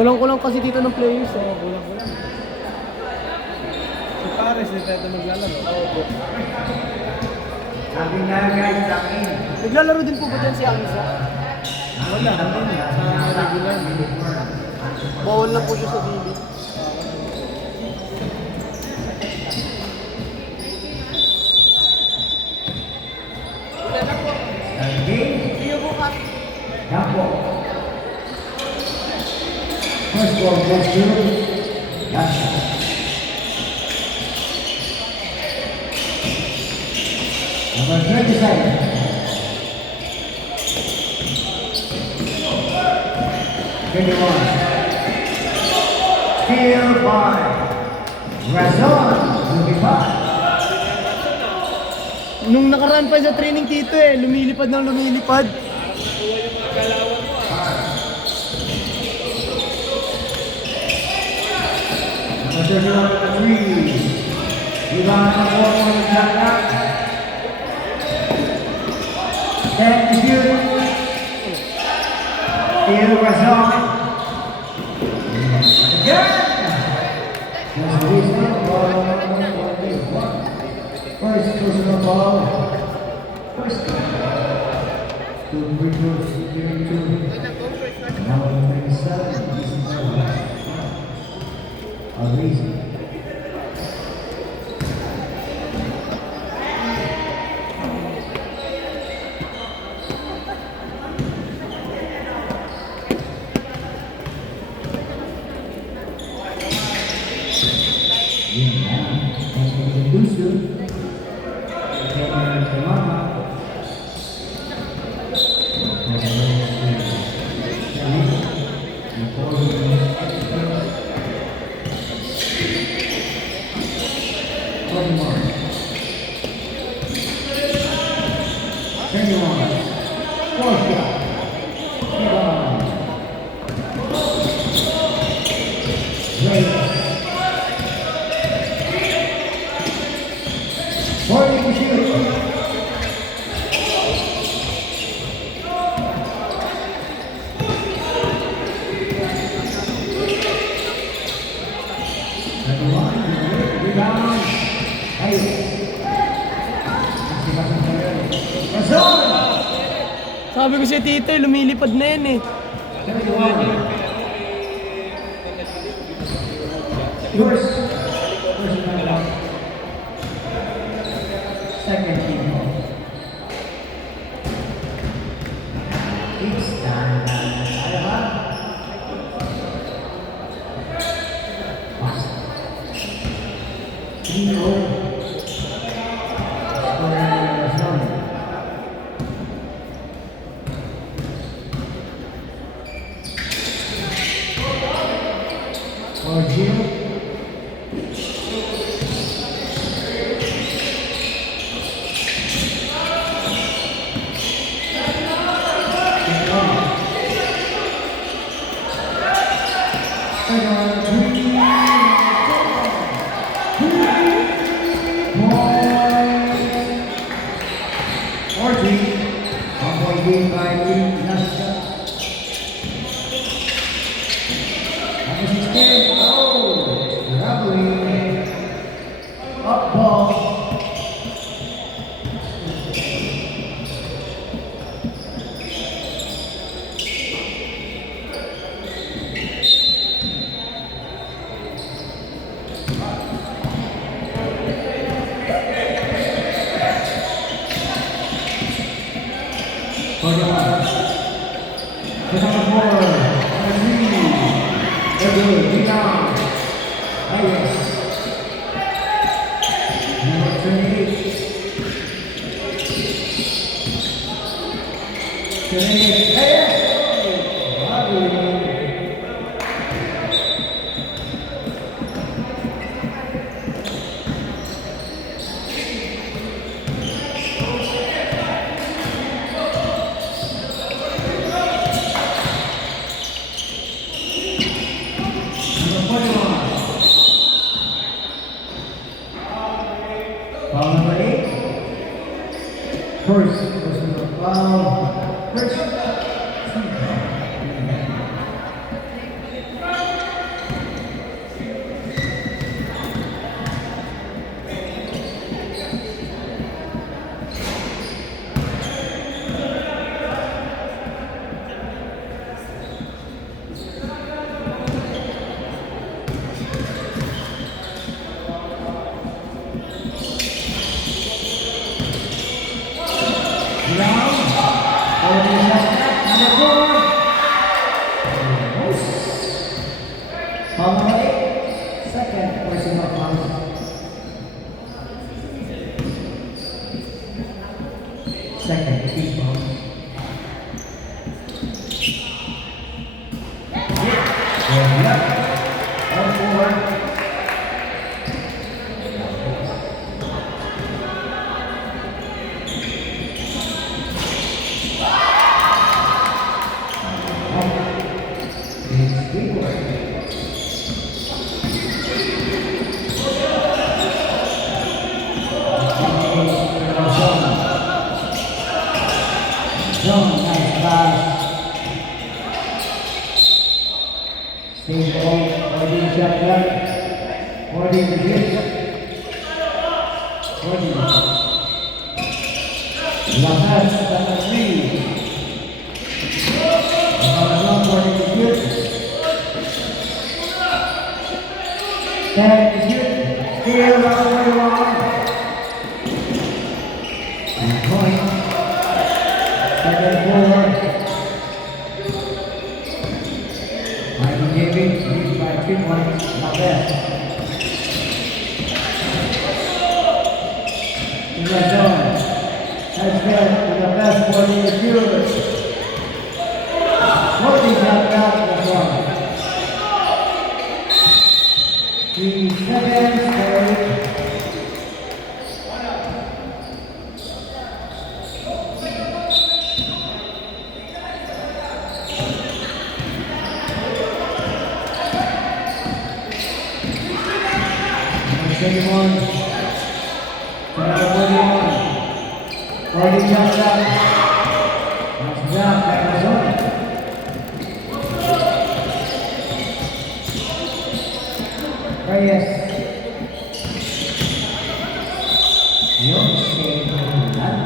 Kulang-kulang kasi dito ng players. Oo, kulang-kulang. Si Pares, hindi tayo maglalaro. Oo. Sabi nga guys sa akin. Naglalaro din po ba dyan si Angisa? Wala, hindi na. Sa regular. Bawal na po siya sa bili. Sige po ka. Yapo. First ball goes to Yasha. Number 37. Steal by Razon. Nung nakaraan pa sa training dito lumilipad ng lumilipad. Number 3. Ivan Jack. Thank you. Steal Razon. First personal ball. First to reverse now 27. This is amazing. Sabi ko si Tito, lumilipad na yan Second team. It's done. Up ball. First, personal foul. First. Holding shot clock. Number 4. Foul number 8. Second personal foul. Second team foul. All 4. It's big work. John, nice pass. Same ball, holding shot clock. Holding the hit. Holding. Lakas, number 3. Number 1, holding the hit. 10 is hit. Still number 1. And point. 7-4. Michael David leads by 3 points. Not bad. John. That's good. To the best for the viewers. 40 shot clock. That's one. 3 seconds. Anyone? Number 41. Holding shot clock. Nice job, Amazon. Reyes. Yung save lang.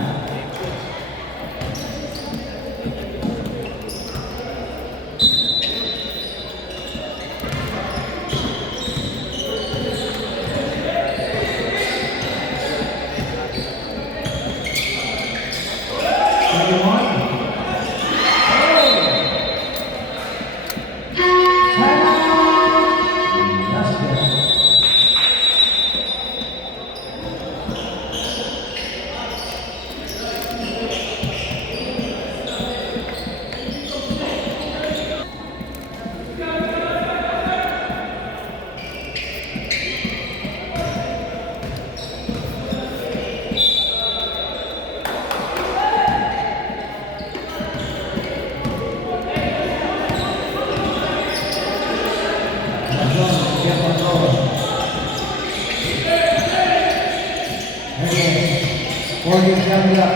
Holding shot clock.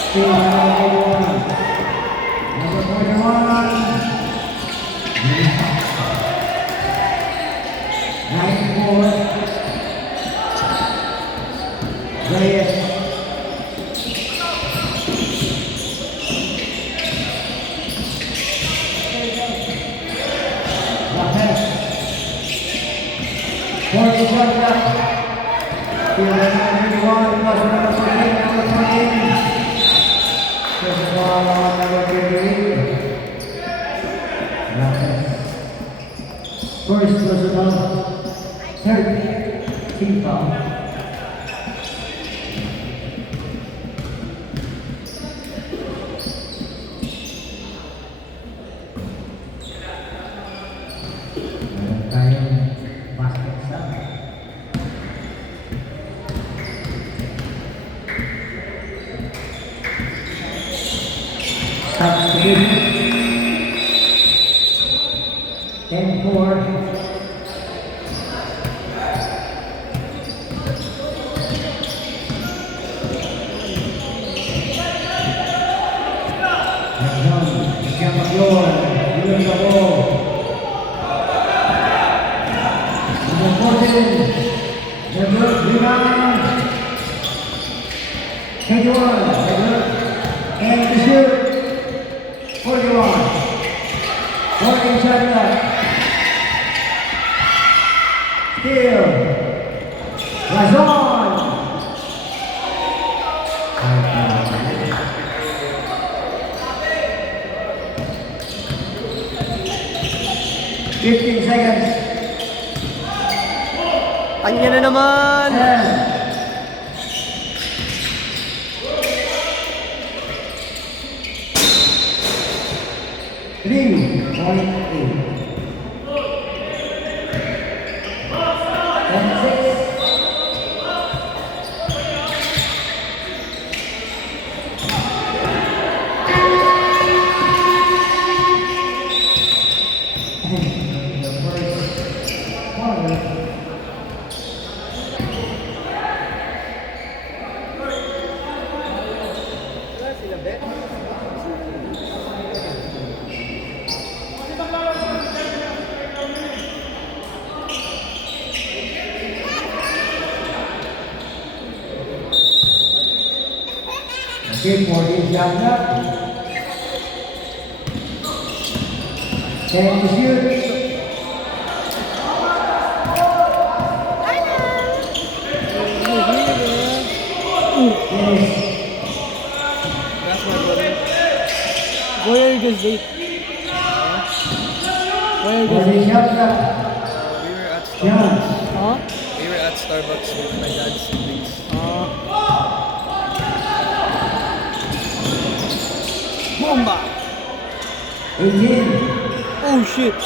Still number 41. Number 41. 9-4. Reyes. Lopez. 40 shot clock. Still number 31. Plus number 14. Number 14. First of all, number 38. Lopez. First personal. Third team foul. Meron tayong basket shot. Substitute. 10-4. And to shoot. 41. Working shot clock. Still. Was on. Yan na naman! 3.8. And 6. The first quarter. Okay, 14 shot up. 10 to shoot. Finish. That's my brother. Where are you guys date? Where are you guys 14 date? shots up. We were at John. Huh? We were at Starbucks with my dad's siblings. Bomba! 18. Oh shit!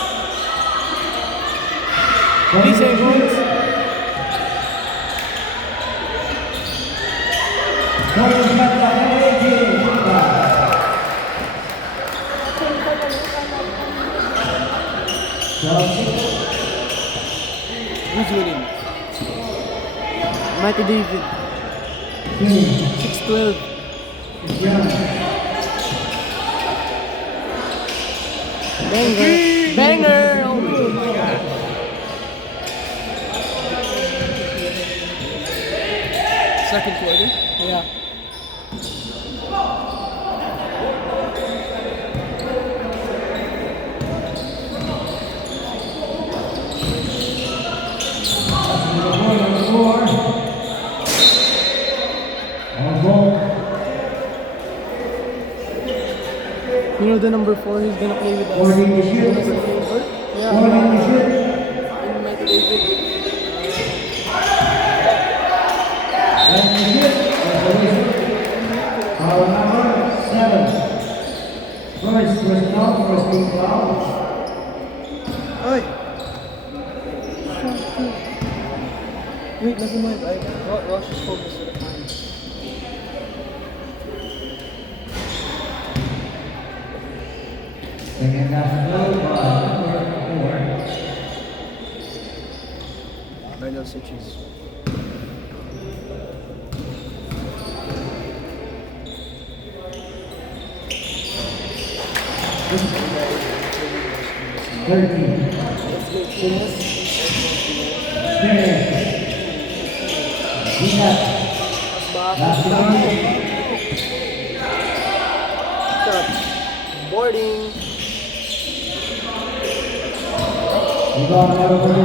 3 20 seconds. 20 shots up. 18. Who's winning? Matty David. 6-12. John. Banger! Banger! Oh my god. Second quarter. Yeah. Number 4. On goal. You know the number 4 who's gonna play with us? 14 to shoot. Yeah. 14 to shoot. And Matty David. 11 to shoot. Foul number 7. First personal, first team foul. Ay! Wait, never mind. Rush is focused to the time. Second half goal by number 4. Daniel Sitches. Boarding. Rebound number 21.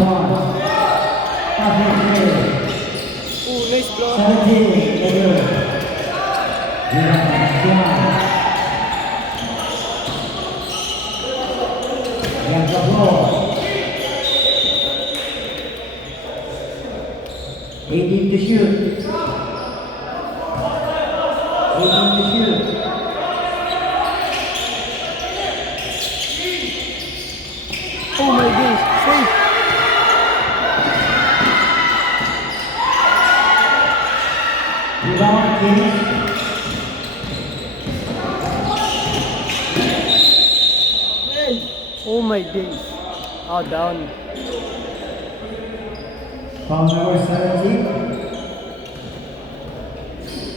Ooh, nice block. 17. Rebound John. Yang ke floor. 18 to shoot. 18 to shoot. Oh my days. Wait. Rebound Kings. Oh my days. Oh, down. Foul number 17.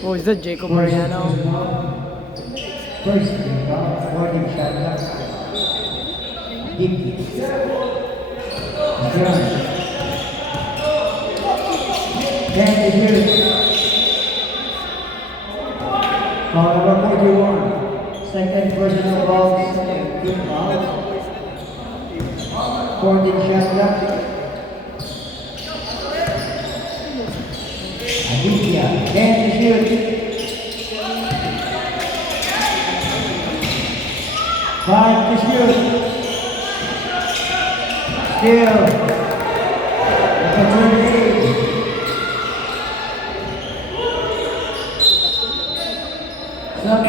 Oh, is that Jacob Mariano? First rebound, 14 shot left. Deep. John. 10 to shoot. Foul number 41. Second personal foul, second team foul. 14 shot left. Aditya, 10 to shoot. 5 to shoot. Still. Number 28. Shot.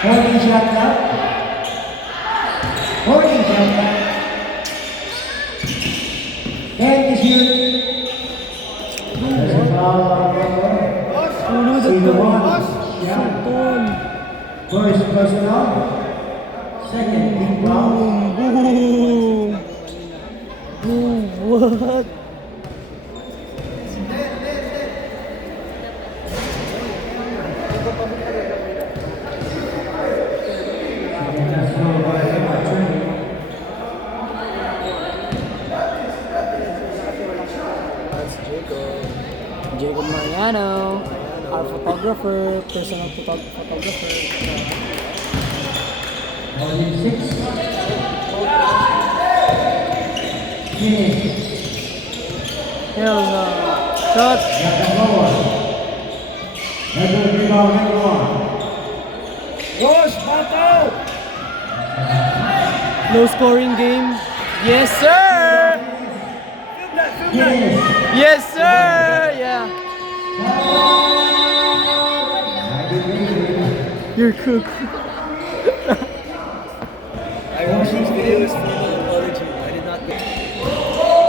Holding shot now. Holding shot now. And the shoot. There's a foul on the floor. Ulo sa Either to. one. Yeah. Tol. First personal. Second big foul. Boom. Boom. What? And that's no by attorney. That's Jacob. Jacob Mariano, our photographer, personal photographer. Holding six. Finish. Hell no. Shot. Nakamura. Another rebound, number one. Low scoring game. Yes, sir. Finish. Yes, sir. Yeah. You're cooked. I watched these videos for the apology. I did not get.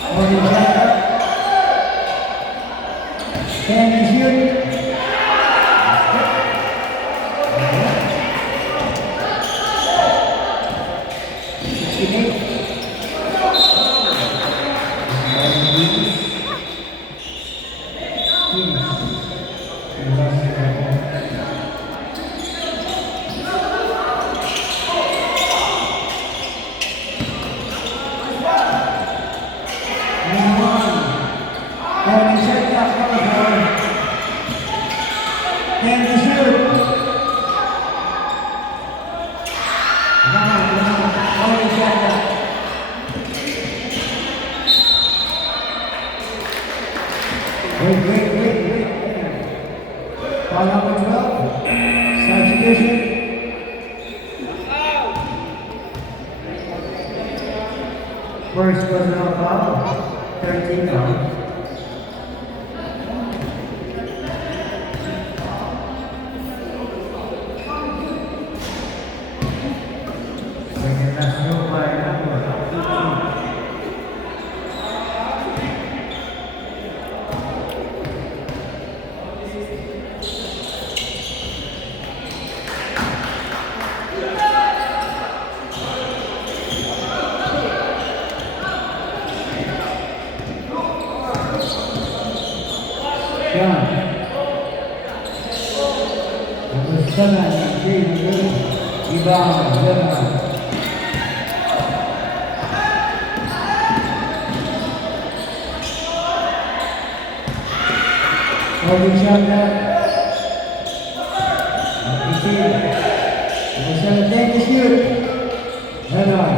Holding shot. Can you shoot? Can you shoot? Holding shot. Wait. Foul number 12. Substitution. First personal foul. 13 fouls. Second last move by number 18. John. Number 7, rebound, German. Holding shot there. Number 17 to shoot. German.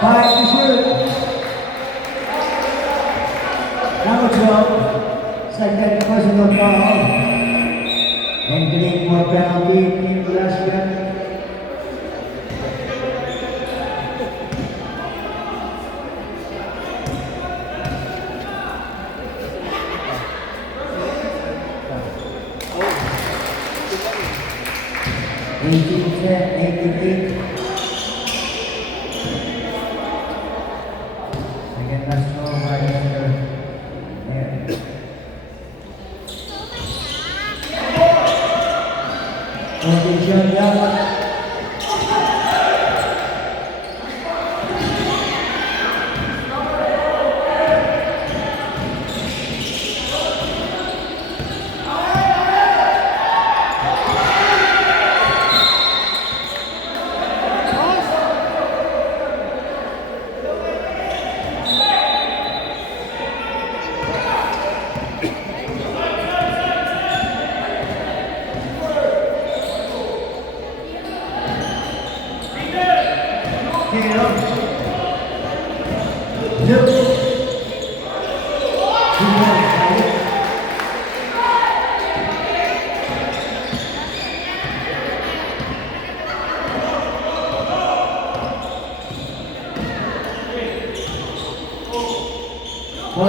5 to shoot. Number 12, second personal foul. And three more penalty in the last game. Second last move by Mr. Yeah. Holding shot down.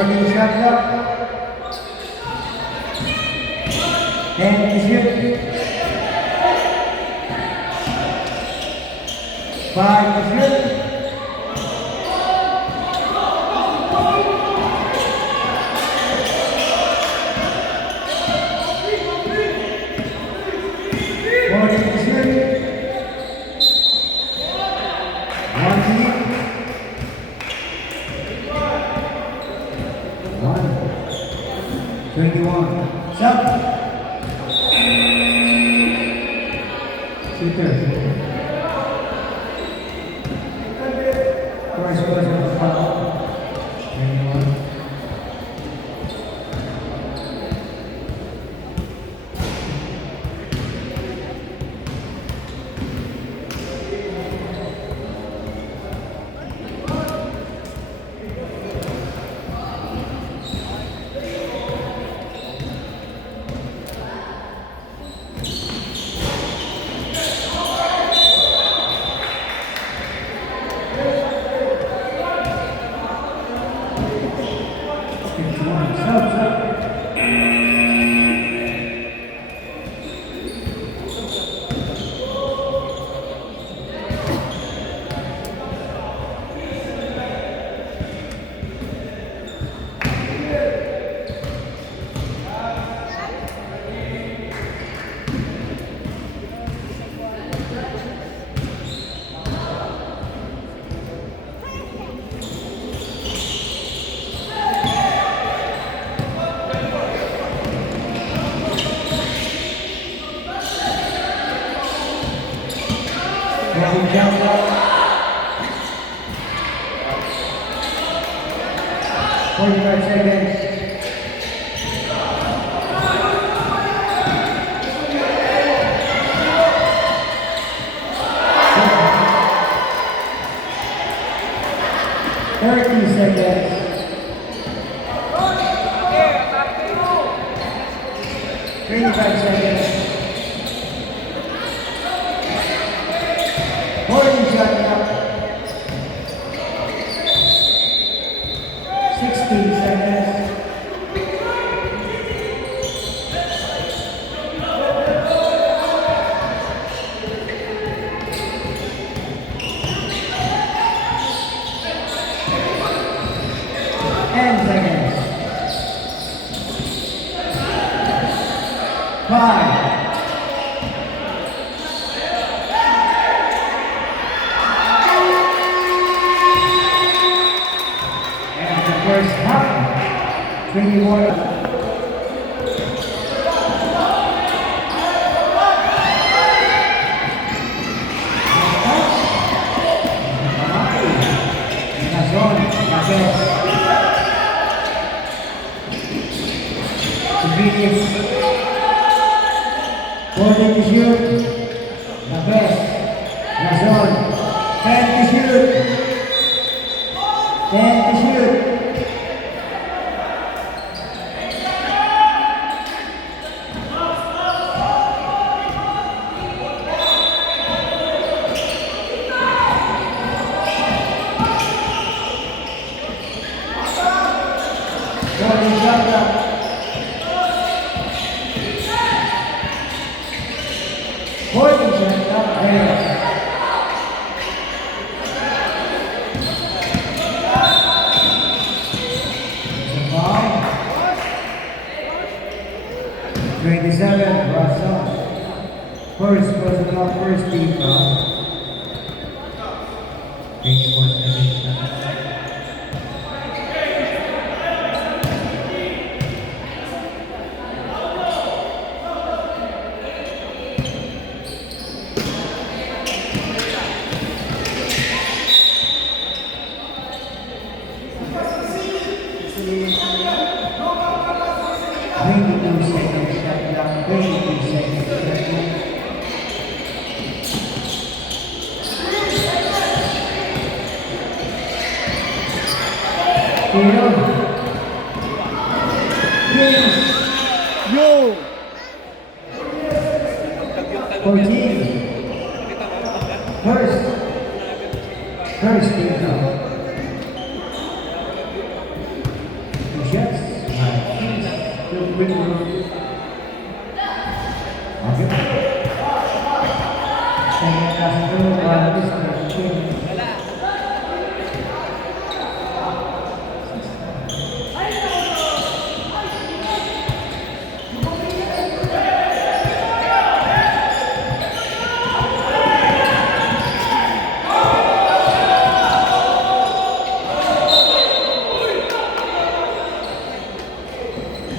Warning shot clock. 10 to shoot. 5 to shoot.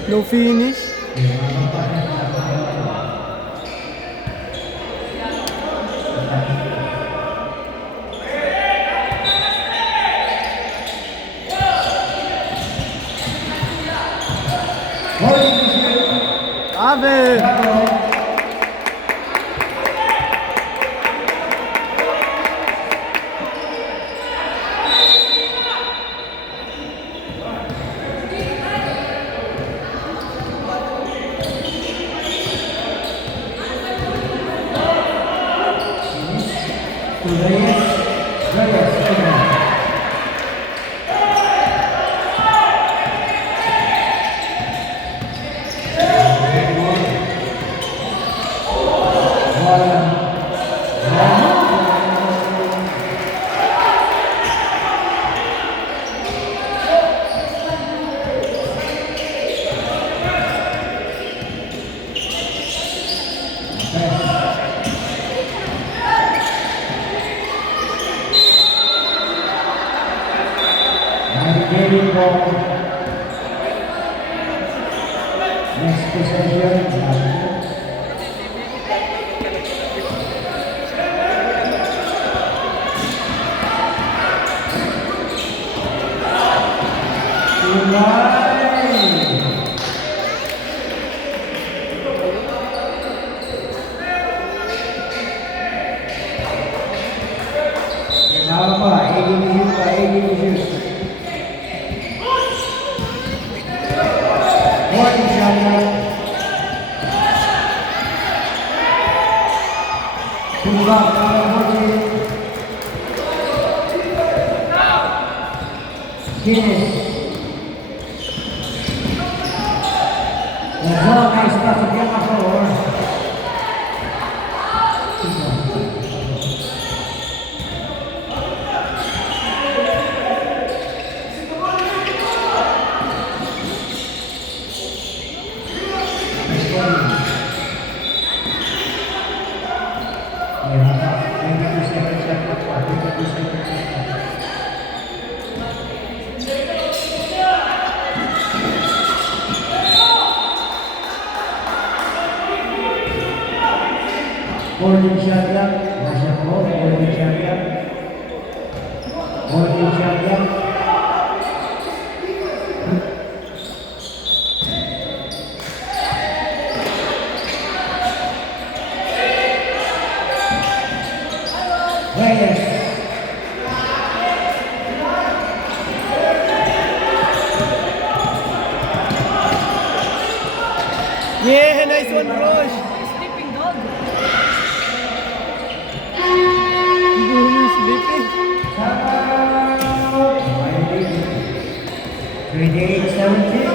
No finish. Ave! Next possession. Holding shotgun, masuk ball, holding shotgun, holding shotgun. Reyes. Yeah, nice one, Rosh. Sleeping dog. Sleeping. 28-17.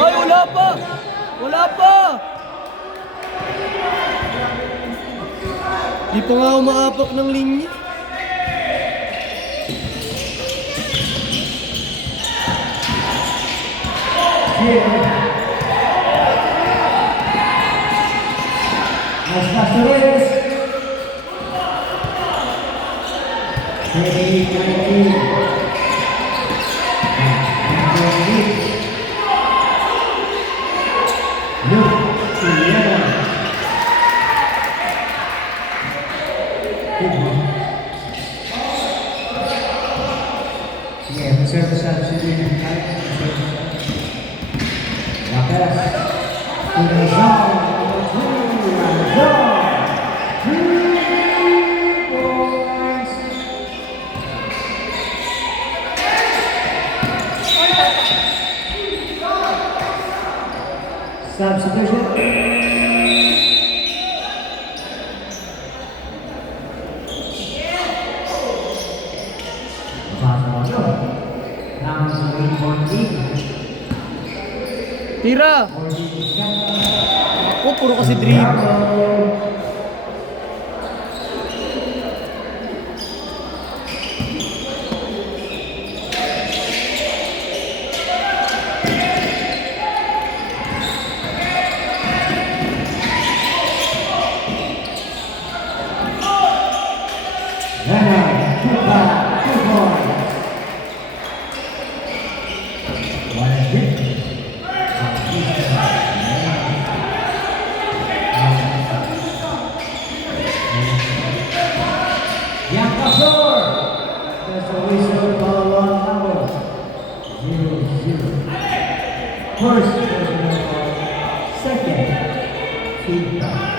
Ay, wala pa! Wala pa! Di pa nga umaapak ng linya. Luke Sullivan. Good one. Yeah, reserve substitute. Lapes. To the zone. Number 2. Zone. 3 points. Substitution. Tira! Ako, puro kasi dribble. Yang pasor. There's a whistle for 1 hour. 0-0. First personal foul. Second feedback.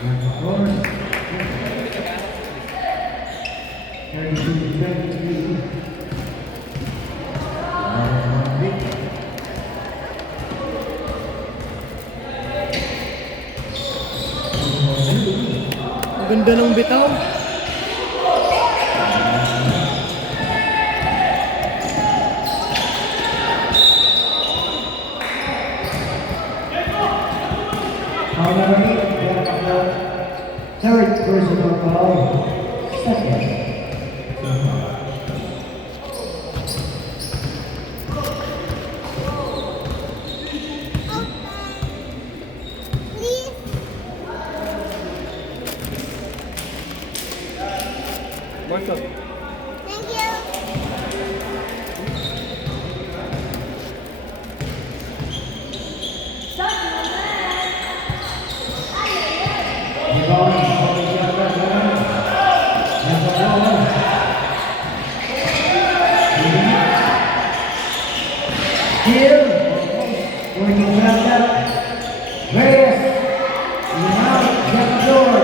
Yang pasor. 32-23. Ang ganda ng bitaw. Foul number 8, third personal foul. Second. Martha. Thank you. Here, working from that. Reyes. Now, Jackador.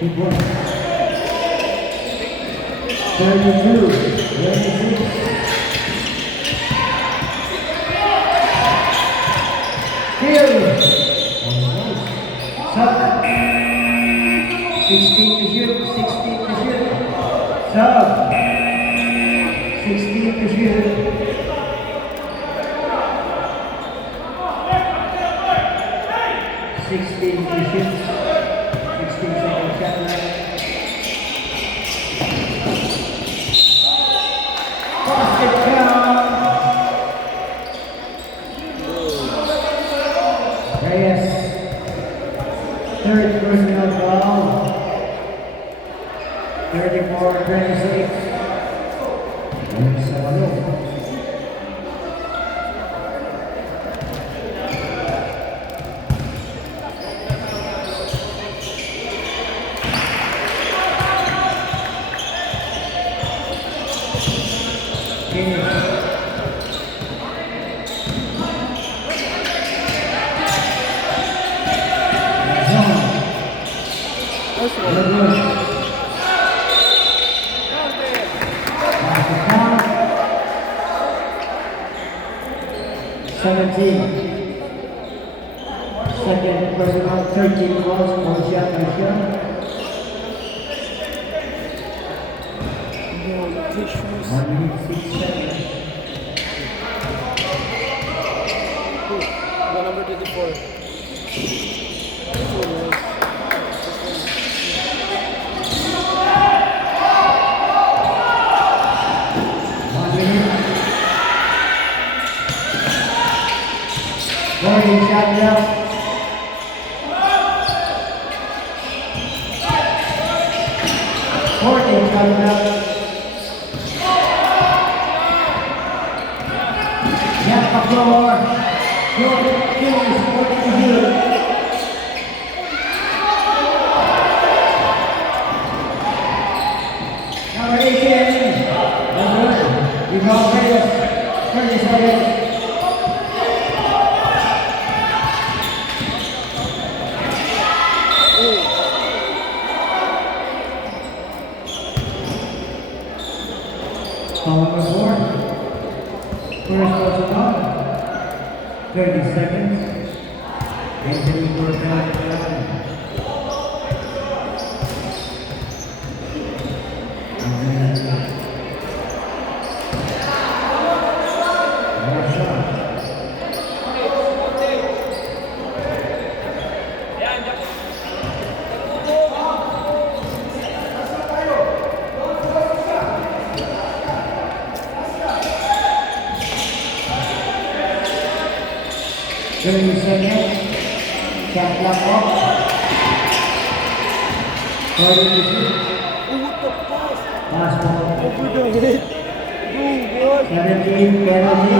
Good work. 32. 26. Here. Sub. 16 to shoot. 16 to shoot. Sub. 16 to shoot. 16 to shoot. 16 seconds shot left. Basket count. Reyes. Third personal foul. 34-26. Sa walo. Second personal 13 balls, 1 shot by shot. One minute, 6 seconds. Number 24. Warning shot left. 14 coming up. Get the floor. Your Kings 42. Number 18. Rebound Reyes. 30 seconds. Foul number 4. First person out. 30 seconds. Anthony Burkett. Shot clock off. 40 to shoot. Pass ball. 17 penalty.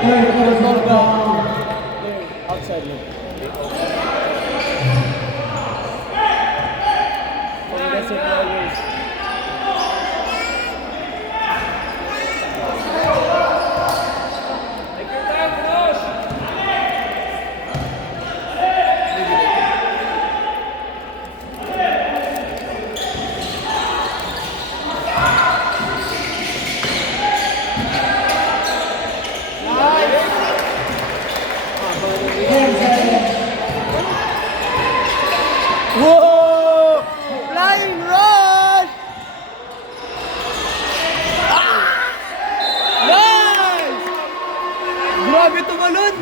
Third personal foul. Outside mo. Progressive players. Whoa! Flying rush! Nice! Grabe tumalon!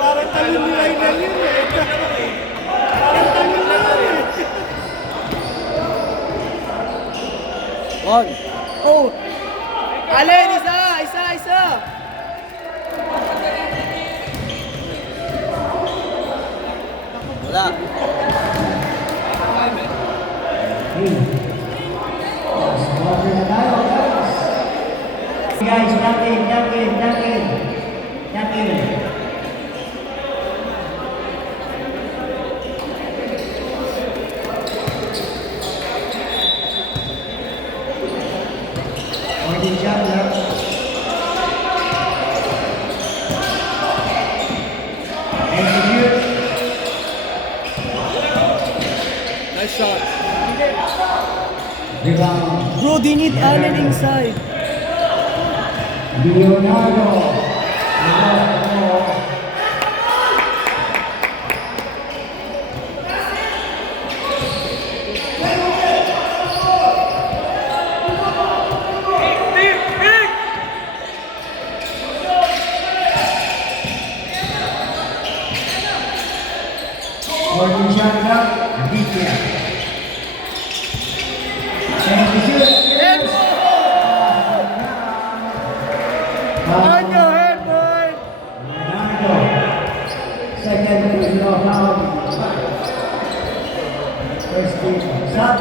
Parang talon ni Lionel yun eh. Parang talon na yun eh. One. Oh! Alin! Isa! Wala. Guys, dunking. Morning shot left. Execute. Nice shot. Rebound. Bro, they need Allen inside. Leonardo. Morning shot left. Aditya. On your head, boy! Second personal foul. First team. Shot.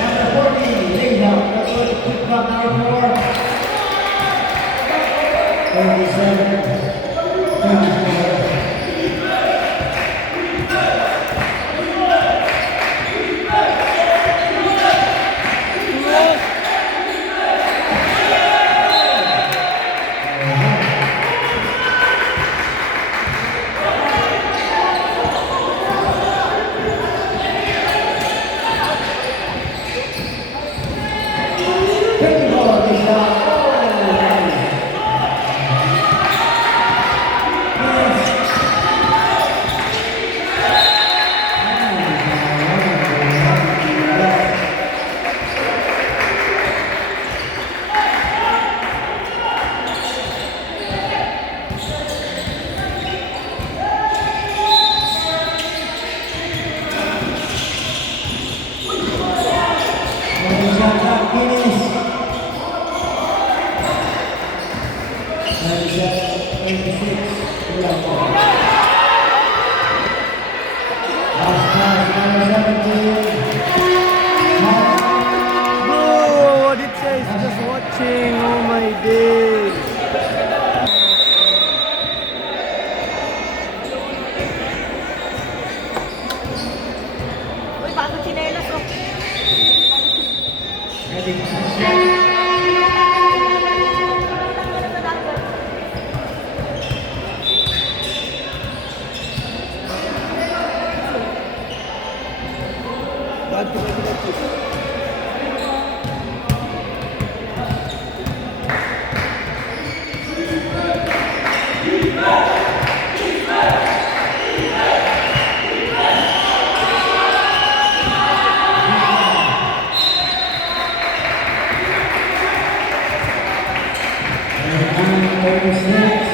Number 14, laid out. That's what the quick clock number 4. 37. 34. 26. Kulang po. Last pass, number 17. Oh, what it says, just watching. Oh my days. Uy, bago chinelas oh. Ready to shoot. Bad ko na pinag-shoot. And 36.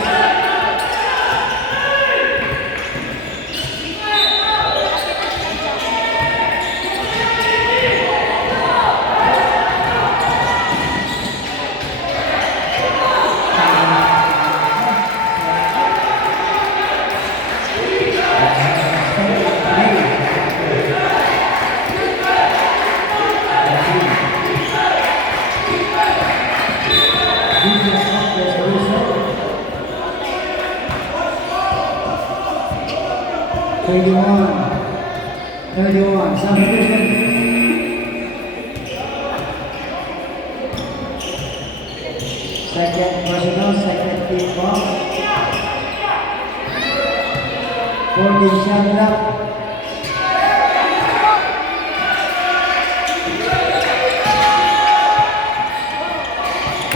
Second personal, second team ball. 40 shot up.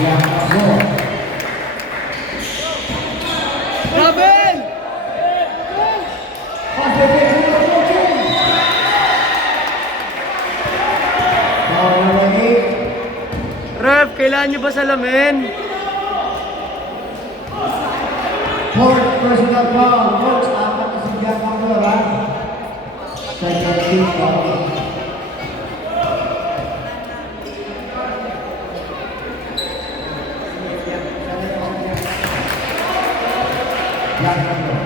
Yeah, go. Double! Pass the ball, Ball number 8. Ref, kailangan nyo ba salamin? Fourth personal foul. Coach, apat na si Giancarlo, ha? Second team foul. Giancarlo.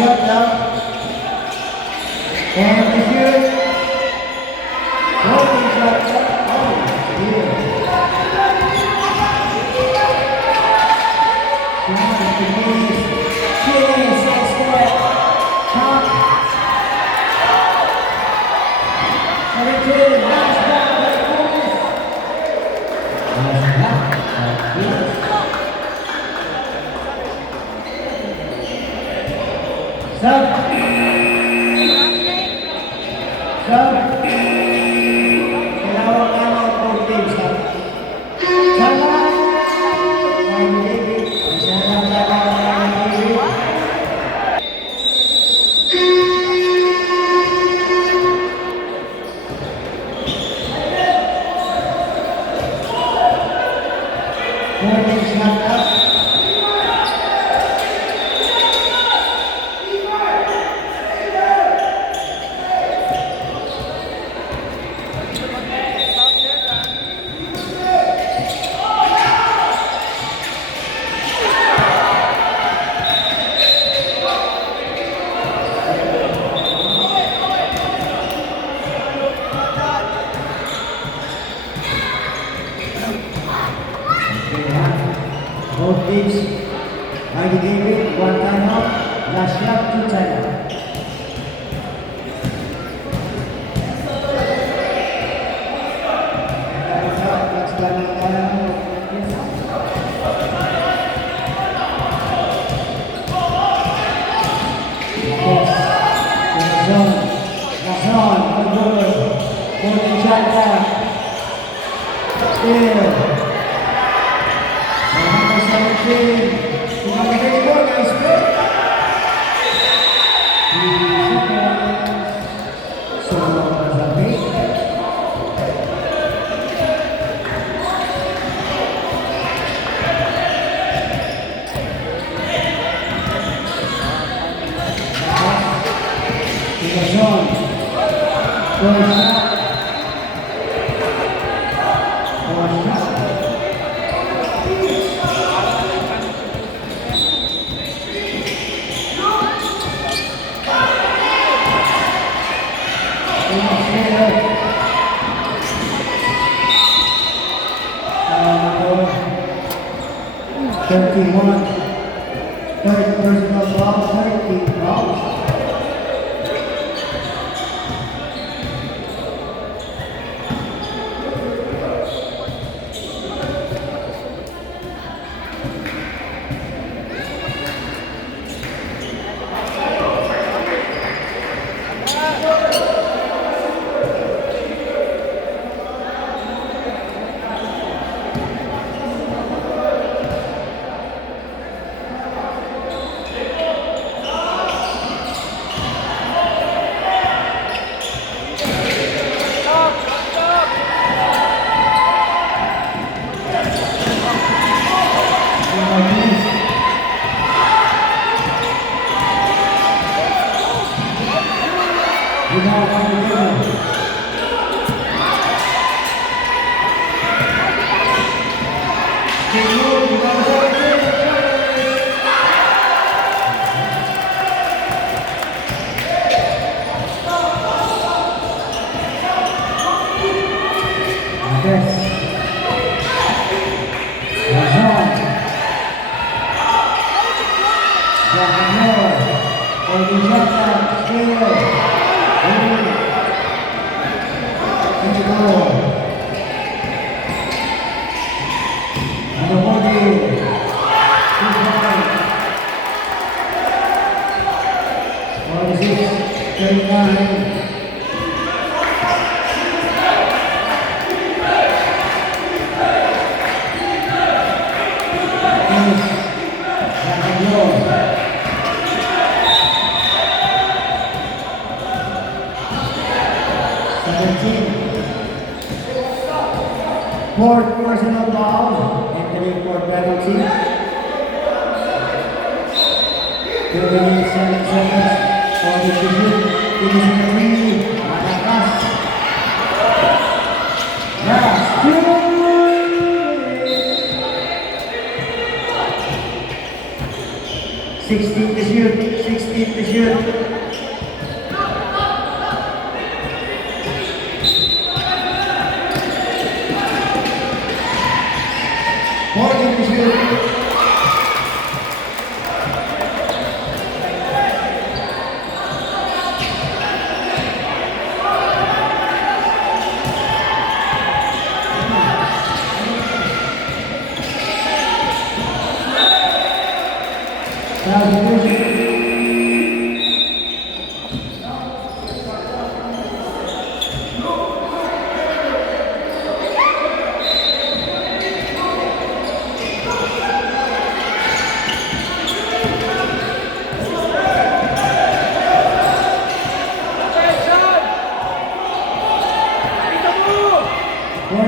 Shot up. And the shoot. Holding shot up. Oh, dear. Shot at the knees. Shooting, side step. Top. 17, last back, last bonus. Last back, yes. Sub. Sub. Kailangan ka ng full team, sub. Sama. Ryan David. Isa lang kailangan ng Ryan David. Holding shot up. Both teams, Ryan David, one timeout. Last shot, two timeout. First shot. First shot. Thirty-one. Third personal foul, 30 fouls. Fourth personal foul, entering for penalty. 37 seconds for the shoot. Finishing the three, Matakas. Yes, 16 to shoot, 16 to shoot. 40 to shoot.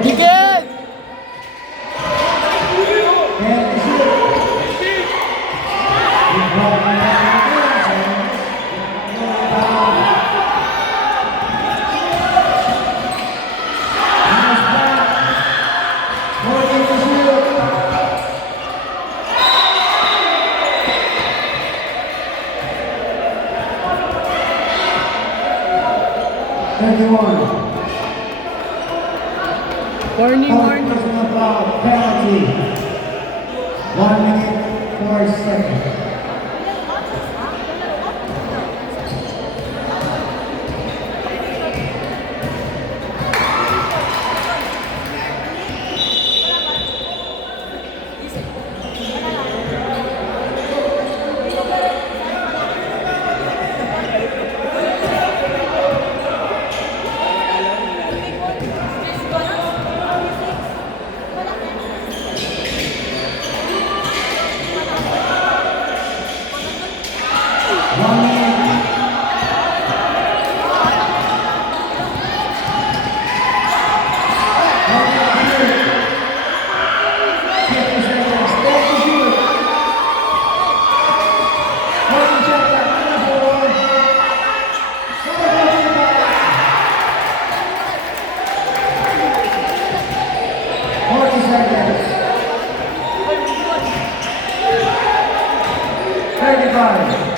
Miguel! Warning, warning. Personal foul, penalty. 1 minute, 4 seconds. Pasay.